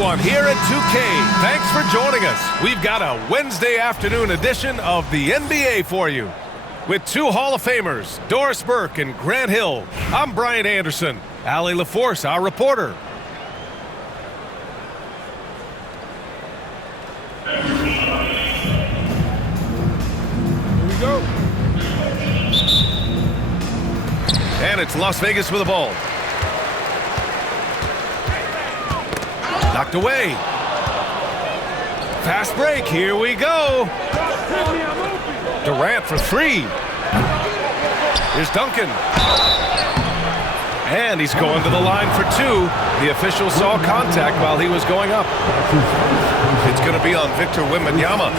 everyone here at 2K. Thanks for joining us. We've got a Wednesday afternoon edition of the NBA for you. With two Hall of Famers, Doris Burke and Grant Hill. I'm Brian Anderson. Allie LaForce, our reporter. Here we go. And it's Las Vegas with the ball. Knocked away. Fast break. Here we go. Durant for three. Here's Duncan. And he's going to the line for two. The official saw contact while he was going up. It's going to be on Victor Wembanyama.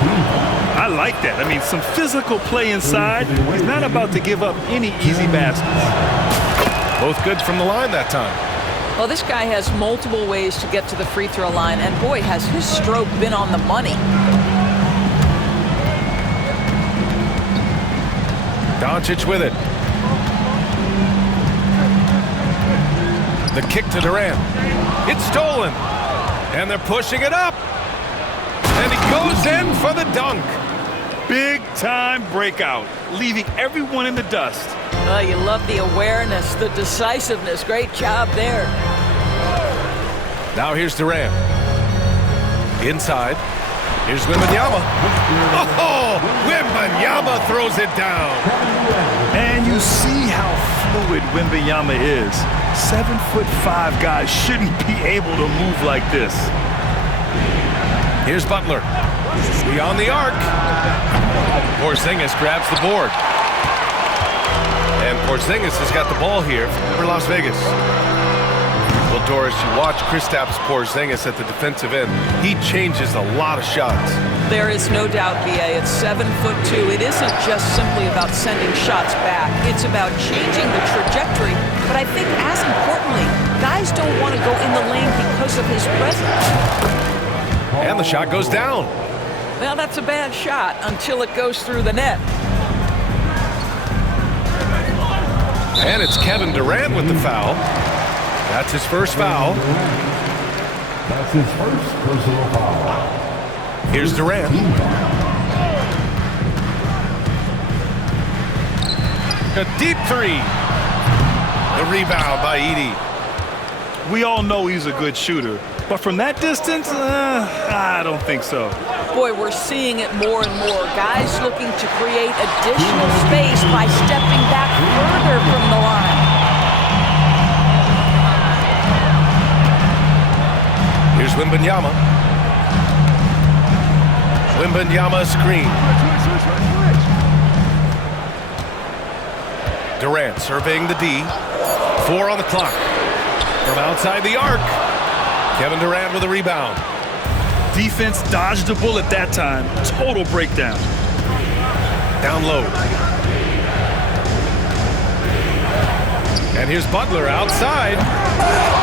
I like that. I mean, some physical play inside. He's not about to give up any easy baskets. Both good from the line that time. Well, this guy has multiple ways to get to the free throw line, and boy, has his stroke been on the money. Doncic with it. The kick to Durant. It's stolen. And they're pushing it up. And he goes in for the dunk. Big time breakout, leaving everyone in the dust. Oh, you love the awareness, the decisiveness. Great job there. Now here's Durant. Inside. Here's Wembanyama. Oh, Wembanyama throws it down. And you see how fluid Wembanyama is. 7'5" guys shouldn't be able to move like this. Here's Butler. Beyond the arc. Porzingis grabs the board. And Porzingis has got the ball here for Las Vegas. Well, Doris, you watch Kristaps Porzingis at the defensive end. He changes a lot of shots. There is no doubt, B.A. It's 7'2". It isn't just simply about sending shots back. It's about changing the trajectory. But I think, as importantly, guys don't want to go in the lane because of his presence. And the shot goes down. Well, that's a bad shot until it goes through the net. And it's Kevin Durant with the foul. That's his first foul. That's his first personal foul. Here's Durant. A deep three. The rebound by Edey. We all know he's a good shooter, but from that distance, I don't think so. Boy, we're seeing it more and more. Guys looking to create additional space by stepping back further from the line. Here's Wembanyama. Wembanyama screen. Durant surveying the D. 4 on the clock. From outside the arc. Kevin Durant with a rebound. Defense dodged the bullet that time. Total breakdown. Down low. And here's Butler outside.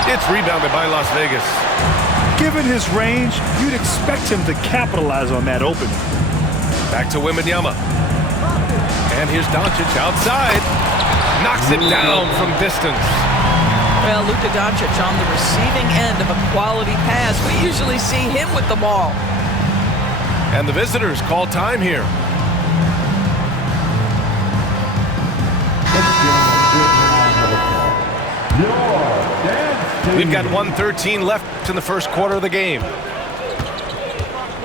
It's rebounded by Las Vegas. Given his range, you'd expect him to capitalize on that opening. Back to Wembanyama. And here's Doncic outside. Knocks it down from distance. Well, Luka Doncic on the receiving end of a quality pass. We usually see him with the ball. And the visitors call time here. We've got 1:13 left in the first quarter of the game.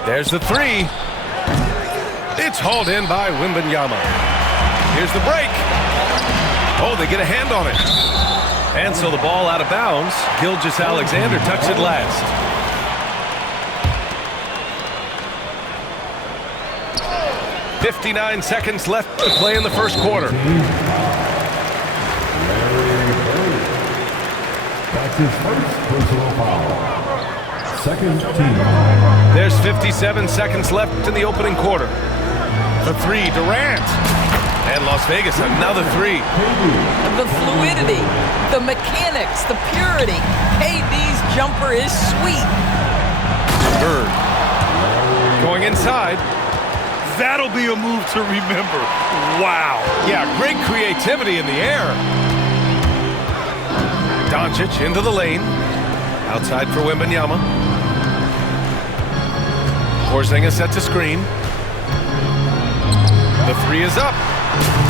There's the three. It's hauled in by Wembanyama. Here's the break. Oh, they get a hand on it. And so the ball out of bounds. Gilgeous-Alexander tucks it last. .59 seconds left to play in the first quarter. That's his first personal foul. Second team. There's 57 seconds left in the opening quarter. The three, Durant. And Las Vegas, another three. The fluidity, the mechanics, the purity. KD's jumper is sweet. Bird. Going inside. That'll be a move to remember. Wow. Yeah, great creativity in the air. Doncic into the lane. Outside for Wembanyama. Porzingis sets a screen. The three is up.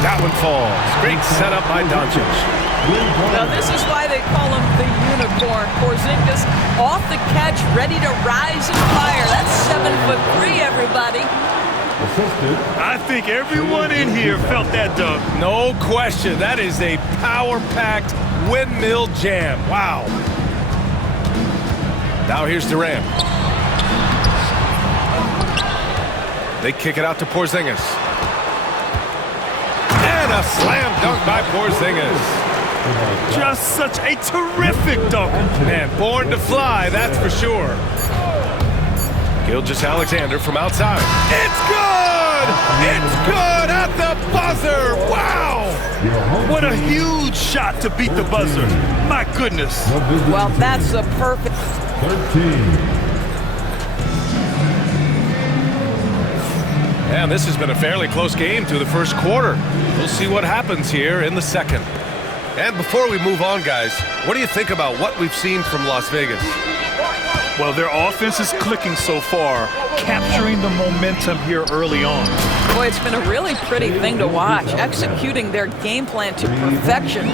That one falls. Great setup by Doncic. Now this is why they call him the unicorn. Porzingis off the catch, ready to rise and fire. That's 7'3", everybody. I think everyone in here felt that dunk. No question. That is a power-packed windmill jam. Wow. Now here's Durant. They kick it out to Porzingis. And a slam dunk by Porzingis. Just such a terrific dunk. Man, born to fly, that's for sure. Gilgeous-Alexander from outside. It's good! It's good at the buzzer! Wow! What a huge shot to beat the buzzer. My goodness. Well, that's a perfect... 13. And this has been a fairly close game through the first quarter. We'll see what happens here in the second. And before we move on, guys, what do you think about what we've seen from Las Vegas? Well, their offense is clicking so far, capturing the momentum here early on. Boy, it's been a really pretty thing to watch, executing their game plan to perfection.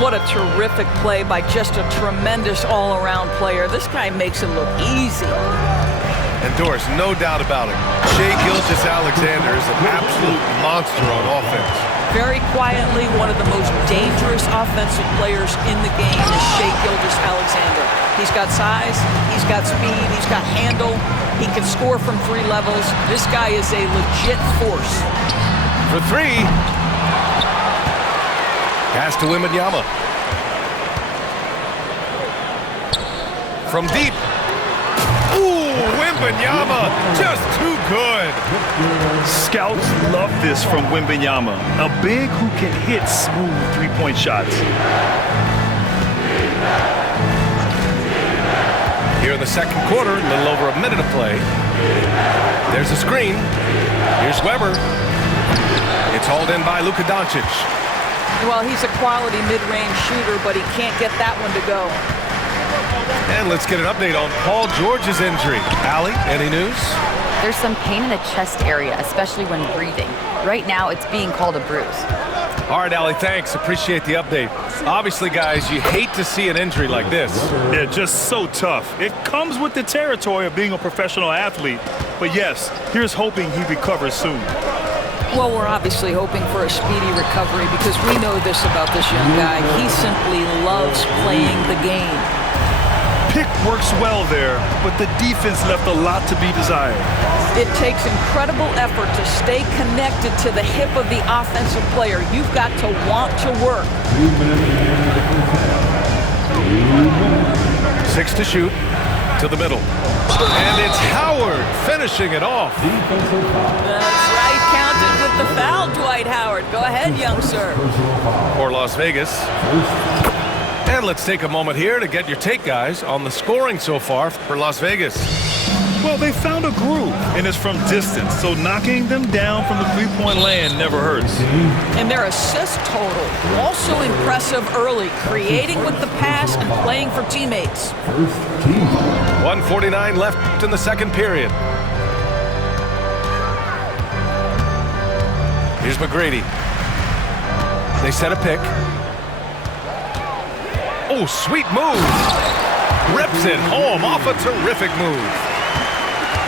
What a terrific play by just a tremendous all-around player. This guy makes it look easy. And Doris, no doubt about it, Shai Gilgeous-Alexander is an absolute monster on offense. Very quietly, one of the most dangerous offensive players in the game is Shai Gilgeous-Alexander. He's got size, he's got speed, he's got handle, he can score from 3 levels. This guy is a legit force. For 3, pass to Wembanyama. From deep. Ooh, Wembanyama, just too good. Scouts love this from Wembanyama, a big who can hit smooth three-point shots. Here in the second quarter, a little over a minute of play. There's a screen. Here's Weber. It's hauled in by Luka Doncic. Well, he's a quality mid-range shooter, but he can't get that one to go. And let's get an update on Paul George's injury. Allie, any news? There's some pain in the chest area, especially when breathing. Right now, it's being called a bruise. All right, Allie, thanks. Appreciate the update. Obviously, guys, you hate to see an injury like this. Yeah, just so tough. It comes with the territory of being a professional athlete. But yes, here's hoping he recovers soon. Well, we're obviously hoping for a speedy recovery because we know this about this young guy. He simply loves playing the game. Pick works well there, but the defense left a lot to be desired. It takes incredible effort to stay connected to the hip of the offensive player. You've got to want to work. 6 to shoot, to the middle. And it's Howard finishing it off. That's right, counted with the foul, Dwight Howard. Go ahead, young sir. For Las Vegas. And let's take a moment here to get your take, guys, on the scoring so far for Las Vegas. Well, they found a groove, and it's from distance, so knocking them down from the three-point land never hurts. And their assist total, also impressive early, creating with the pass and playing for teammates. 1:49 left in the second period. Here's McGrady. They set a pick. Oh, sweet move. Rips it home off a terrific move.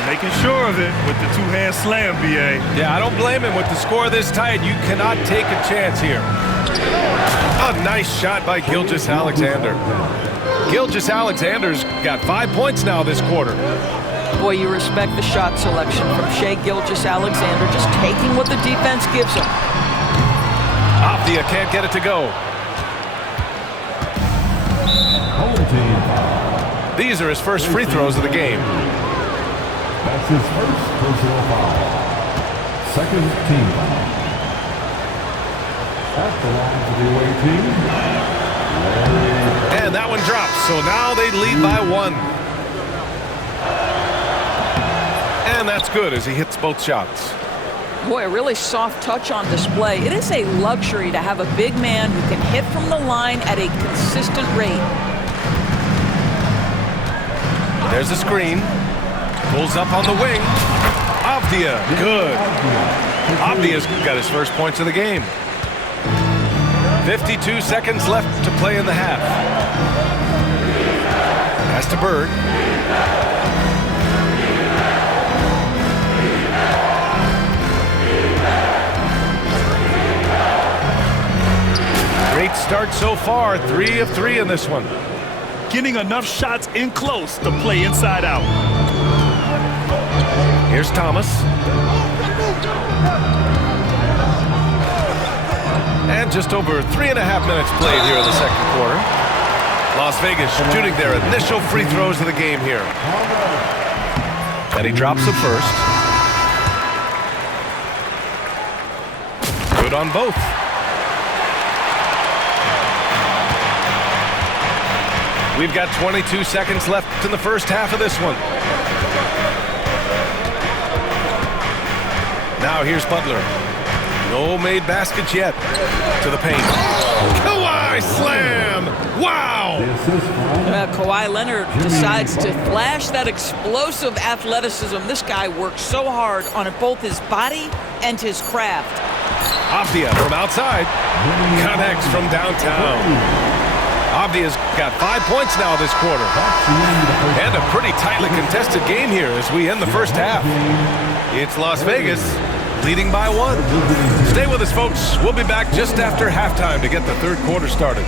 Making sure of it with the two-hand slam, B.A. Yeah, I don't blame him. With the score this tight, you cannot take a chance here. A nice shot by Gilgeous-Alexander. Gilgeous-Alexander's got 5 points now this quarter. Boy, you respect the shot selection from Shai Gilgeous-Alexander, just taking what the defense gives him. Apia can't get it to go. These are his first free throws of the game. That's his first personal foul. Second team foul. That belongs to the away team. And that one drops, so now they lead by 1. And that's good as he hits both shots. Boy, a really soft touch on display. It is a luxury to have a big man who can hit from the line at a consistent rate. There's a screen. Pulls up on the wing. Avdia, good. Avdia's got his first points of the game. 52 seconds left to play in the half. Pass to Bird. Great start so far, 3 of 3 in this one. Getting enough shots in close to play inside out. Here's Thomas. And just over 3.5 minutes played here in the second quarter. Las Vegas shooting their initial free throws of the game here. And he drops the first. Good on both. We've got 22 seconds left in the first half of this one. Now here's Butler. No made baskets yet. To the paint. Kawhi slam! Wow! Kawhi Leonard decides to flash that explosive athleticism. This guy works so hard on both his body and his craft. Avdia from outside. Connects from downtown. Avdia's got 5 points now this quarter. And a pretty tightly contested game here as we end the first half. It's Las Vegas leading by 1. Stay with us, folks. We'll be back just after halftime to get the third quarter started.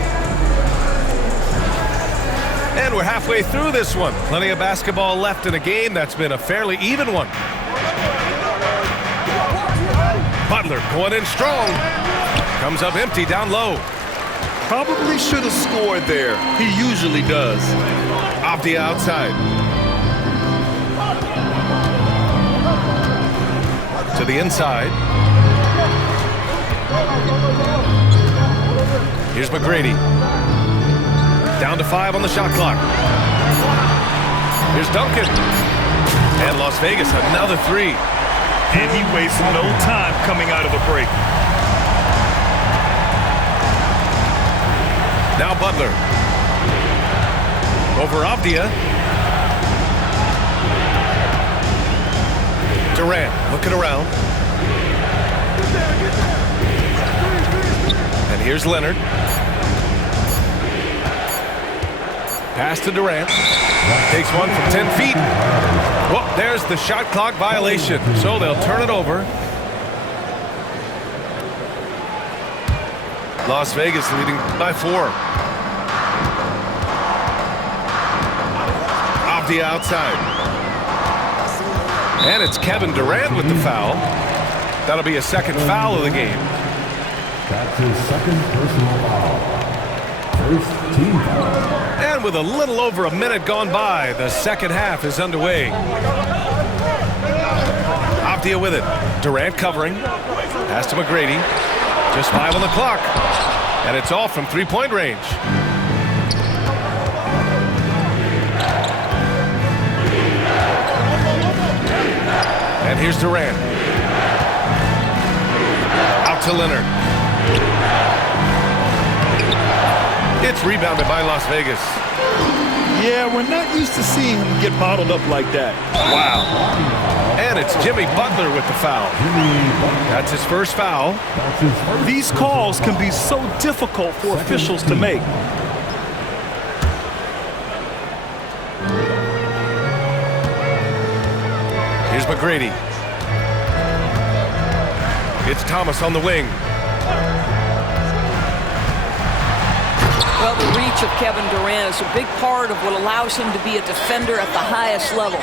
And we're halfway through this one. Plenty of basketball left in a game that's been a fairly even one. Butler going in strong. Comes up empty down low. Probably should have scored there. He usually does. Avdia outside. To the inside. Here's McGrady. Down to 5 on the shot clock. Here's Duncan. And Las Vegas, another 3. And he wastes no time coming out of the break. Now Butler. Over Avdia. Durant looking around. And here's Leonard. Pass to Durant. Takes one from 10 feet. Well, there's the shot clock violation. So they'll turn it over. Las Vegas leading by 4. Avdia outside. And it's Kevin Durant with the foul. That'll be a second foul of the game. That's his second personal foul. First team foul. And with a little over a minute gone by, the second half is underway. Avdia with it. Durant covering. Pass to McGrady. Just 5 on the clock. And it's off from three-point range. And here's Durant. Out to Leonard. It's rebounded by Las Vegas. Yeah, we're not used to seeing him get bottled up like that. Wow. And it's Jimmy Butler with the foul. That's his first foul. These calls can be so difficult for officials to make. Here's McGrady. It's Thomas on the wing. Well, the reach of Kevin Durant is a big part of what allows him to be a defender at the highest level.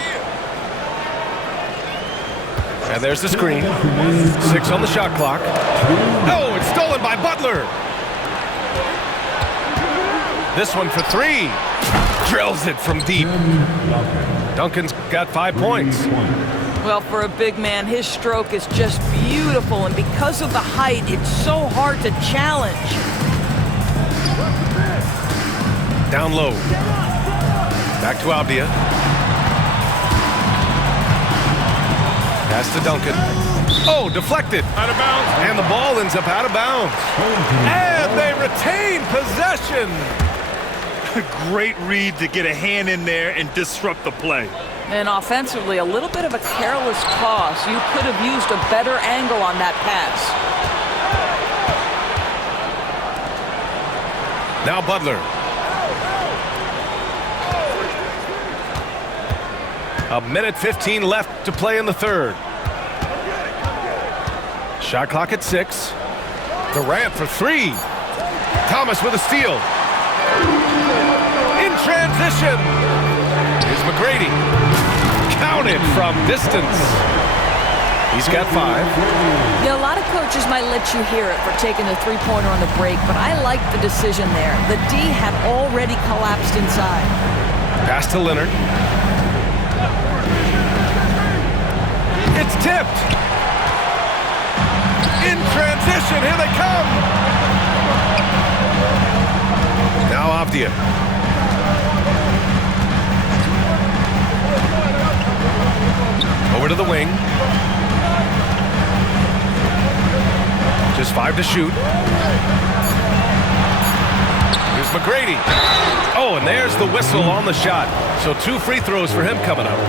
And there's the screen. 6 on the shot clock. Oh, it's stolen by Butler. This one for 3. Drills it from deep. Duncan's got 5 points. Well, for a big man, his stroke is just beautiful, and because of the height, it's so hard to challenge. Down low. Back to Avdia. Pass to Duncan. Oh, deflected. Out of bounds. And the ball ends up out of bounds. And they retain possession. Great read to get a hand in there and disrupt the play. And offensively, a little bit of a careless toss. You could have used a better angle on that pass. Now Butler. A minute 15 left to play in the third. Shot clock at 6. Durant for 3. Thomas with a steal. In transition. Here's McGrady. Counted from distance. He's got 5. Yeah, a lot of coaches might let you hear it for taking the three-pointer on the break, but I like the decision there. The D had already collapsed inside. Pass to Leonard. It's tipped. In transition, here they come. Now Avdia. Over to the wing. Just 5 to shoot. Here's McGrady. Oh, and there's the whistle on the shot. So 2 free throws for him coming up.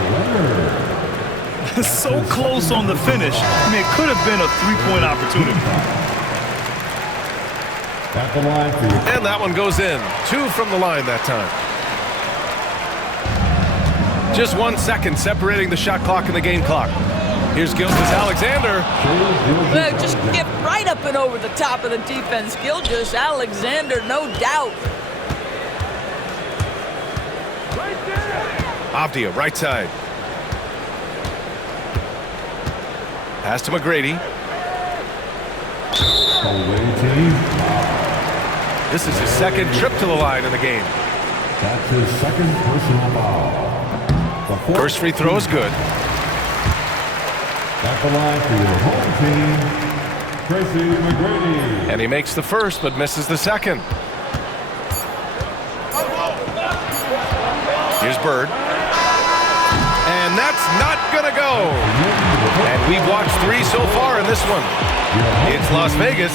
So close on the finish. I mean, it could have been a three-point opportunity. At the line for you. And that one goes in. 2 from the line that time. Just 1 second separating the shot clock and the game clock. Here's Gilgeous-Alexander. Just get right up and over the top of the defense. Gilgeous-Alexander, no doubt. Avdia, right side. Pass to McGrady. Away team. This is his second trip to the line in the game. That's his second personal foul. First free throw is good. At the line for your home team, Tracy McGrady. And he makes the first but misses the second. Here's Bird. And that's not gonna go. And we've watched 3 so far in this one. It's Las Vegas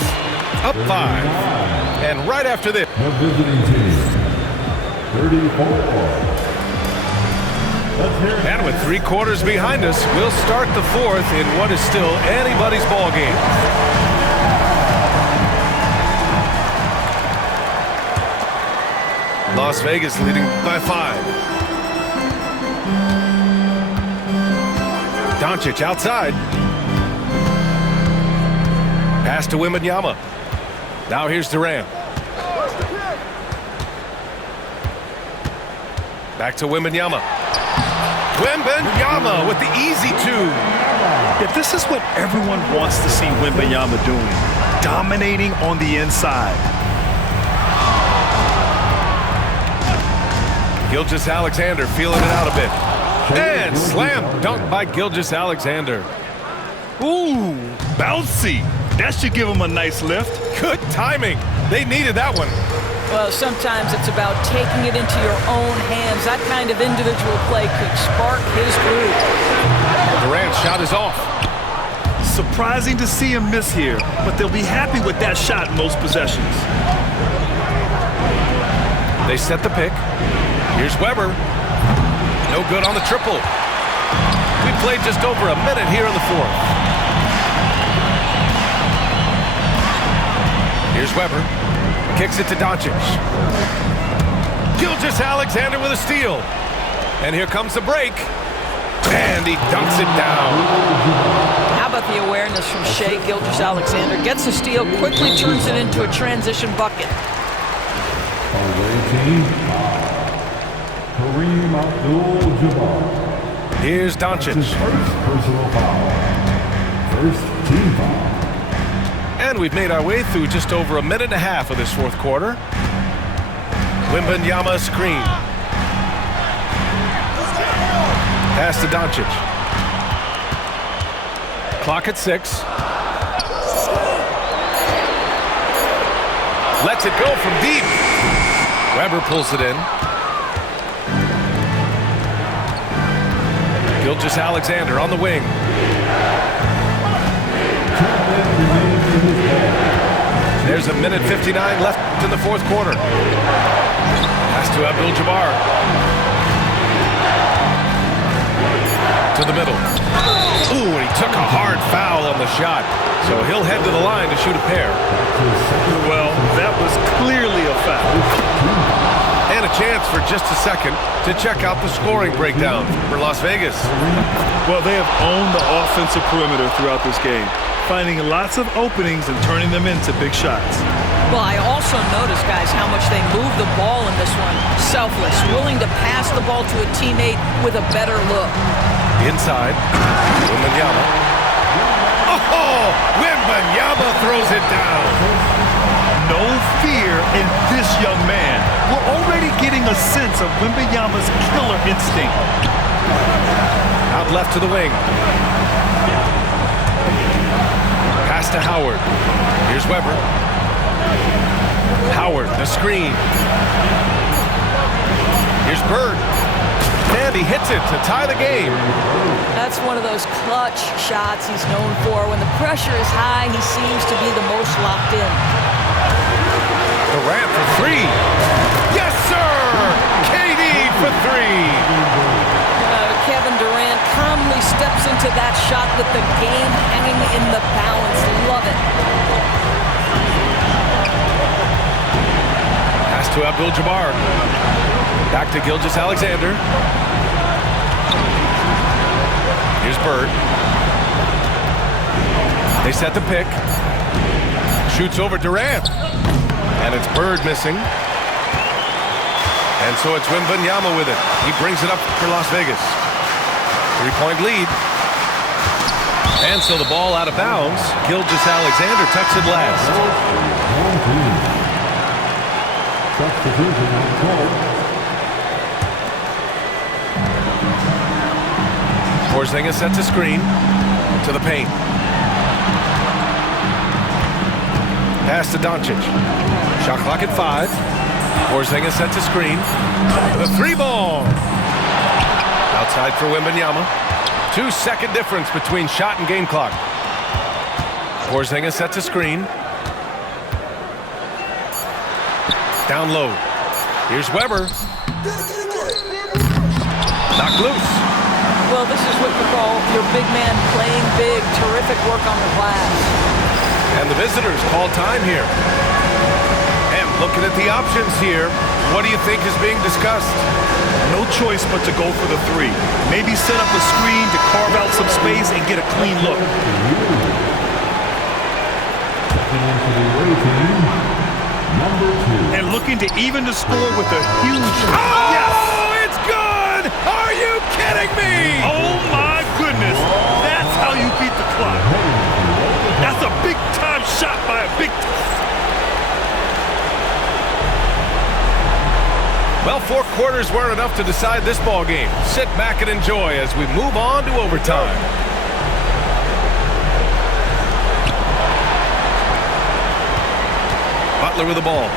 up 5. And right after this, The visiting team, 34. and with 3 quarters behind us, we'll start the 4th in what is still anybody's ball game. Las Vegas leading by 5. Doncic outside. Pass to Wembanyama. Now here's Durant. Back to Wembanyama. Wembanyama with the easy 2. If this is what everyone wants to see Wembanyama doing, dominating on the inside. Gilgeous-Alexander feeling it out a bit. And slam dunk by Gilgeous-Alexander. Ooh, bouncy. That should give him a nice lift. Good timing. They needed that one. Well, sometimes it's about taking it into your own hands. That kind of individual play could spark his groove. Durant's shot is off. Surprising to see him miss here, but they'll be happy with that shot in most possessions. They set the pick. Here's Weber. No good on the triple. We played just over a minute here in the 4th. Here's Weber. Kicks it to Doncic. Gilgeous-Alexander with a steal. And here comes the break. And he dunks it down. How about the awareness from Shai Gilgeous-Alexander? Gets a steal, quickly turns it into a transition bucket. Away team, Kareem Abdul-Jabbar. Here's Doncic. His first personal foul. First team foul. And we've made our way through just over a minute and a half of this 4th quarter. Wembanyama screen. Pass to Doncic. Clock at 6. Lets it go from deep. Weber pulls it in. Gilgeous-Alexander on the wing. There's a minute 59 left in the 4th quarter. Pass to Abdul-Jabbar. To the middle. Ooh, and he took a hard foul on the shot. So he'll head to the line to shoot a pair. Well, that was clearly a foul. And a chance for just a second to check out the scoring breakdown for Las Vegas. Well, they have owned the offensive perimeter throughout this game, finding lots of openings and turning them into big shots. Well, I also noticed, guys, how much they moved the ball in this one. Selfless, willing to pass the ball to a teammate with a better look. Inside, Wembanyama. Oh, Wembanyama throws it down. No fear in this young man. We're already getting a sense of Wembanyama's killer instinct. Out left to the wing. Pass to Howard. Here's Weber. Howard, the screen. Here's Bird. And he hits it to tie the game. That's one of those clutch shots he's known for. When the pressure is high, he seems to be the most locked in. Durant for three. Yes, sir! KD for three. Kevin Durant calmly steps into that shot with the game hanging in the balance. Love it. Pass to Abdul-Jabbar. Back to Gilgeous-Alexander. Here's Bird. They set the pick. Shoots over Durant. And it's Bird missing. And so it's Wembanyama with it. He brings it up for Las Vegas. 3-point lead. And so the ball out of bounds. Gilgeous-Alexander tucks it last. Substitution on goal. Porzingis sets a screen to the paint. Pass to Doncic. Shot clock at 5. Porzingis sets a screen. The three ball. Outside for Wembanyama. 2-second difference between shot and game clock. Porzingis sets a screen. Down low. Here's Weber. Knocked loose. Well, this is what you call your big man playing big. Terrific work on the glass. And the visitors call time here. And looking at the options here, what do you think is being discussed? No choice but to go for the three. Maybe set up a screen to carve out some space and get a clean look. And looking to even the score with a huge... Oh, yes! it's good! Are you kidding me? Oh my goodness! That's how you beat the clock. That's a big-time shot by a big... Well, 4 quarters weren't enough to decide this ball game. Sit back and enjoy as we move on to overtime. Butler with the ball.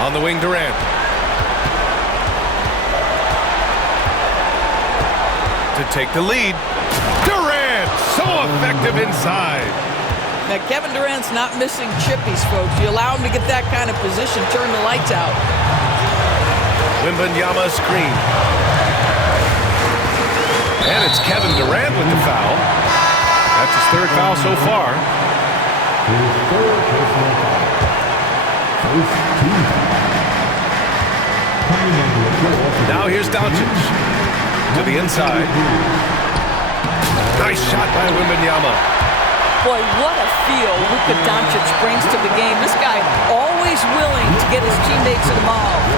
On the wing, Durant. To take the lead. Durant, so effective inside. Now, Kevin Durant's not missing chippies, folks. You allow him to get that kind of position, turn the lights out. Wembanyama screen. And it's Kevin Durant with the foul. That's his 3rd foul so far. Now here's Doncic. To the inside. Nice shot by Wembanyama. Boy, what a feel Luka Doncic brings to the game. This guy always willing to get his teammates involved.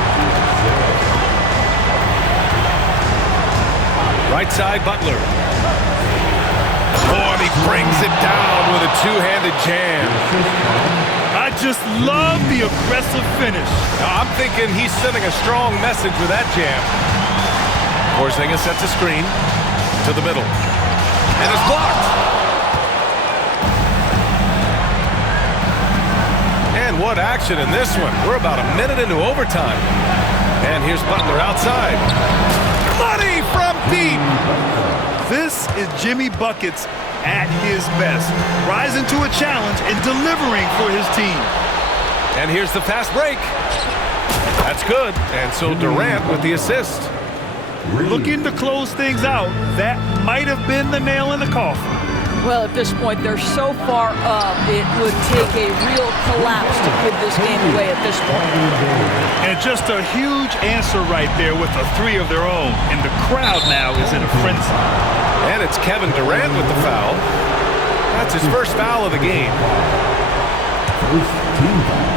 Right side, Butler. Oh, and he brings it down with a 2-handed jam. I just love the aggressive finish. Now, I'm thinking he's sending a strong message with that jam. Porzingis sets a screen to the middle. And it's blocked. And what action in this one. We're about a minute into overtime. And here's Butler outside. Money from deep. This is Jimmy Buckets at his best, rising to a challenge and delivering for his team. And here's the fast break. That's good. And so Durant with the assist. Looking to close things out. That might have been the nail in the coffin. Well, at this point, they're so far up, it would take a real collapse to give this game away at this point. And just a huge answer right there with a three of their own. And the crowd now is in a frenzy. And it's Kevin Durant with the foul. That's his first foul of the game. First team foul.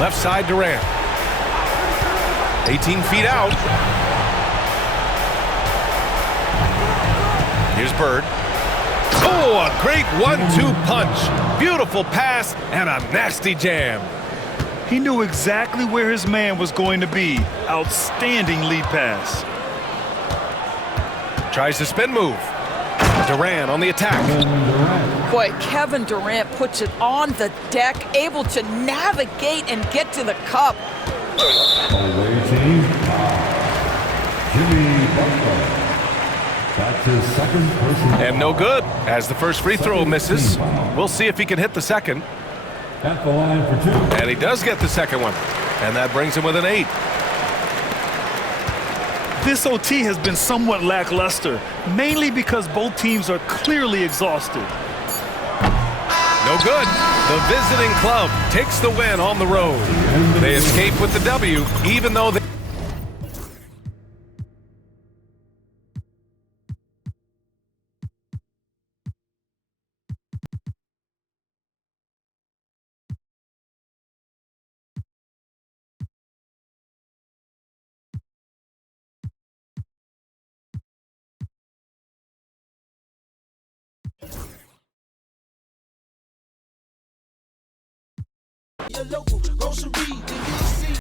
Left side Durant. 18 feet out. Here's Bird. Oh, a great 1-2 punch. Beautiful pass and a nasty jam. He knew exactly where his man was going to be. Outstanding lead pass. Tries to spin move. Durant on the attack. Boy, Kevin Durant puts it on the deck, able to navigate and get to the cup. Away team foul. Jimmy Butler. That's his second personal And no foul. good, as the first free throw misses. We'll see if he can hit the second. At the line for two. And he does get the second one. And that brings him with an 8. This OT has been somewhat lackluster, mainly because both teams are clearly exhausted. No good. The visiting club takes the win on the road. They escape with the W, even though they... Your local grocery.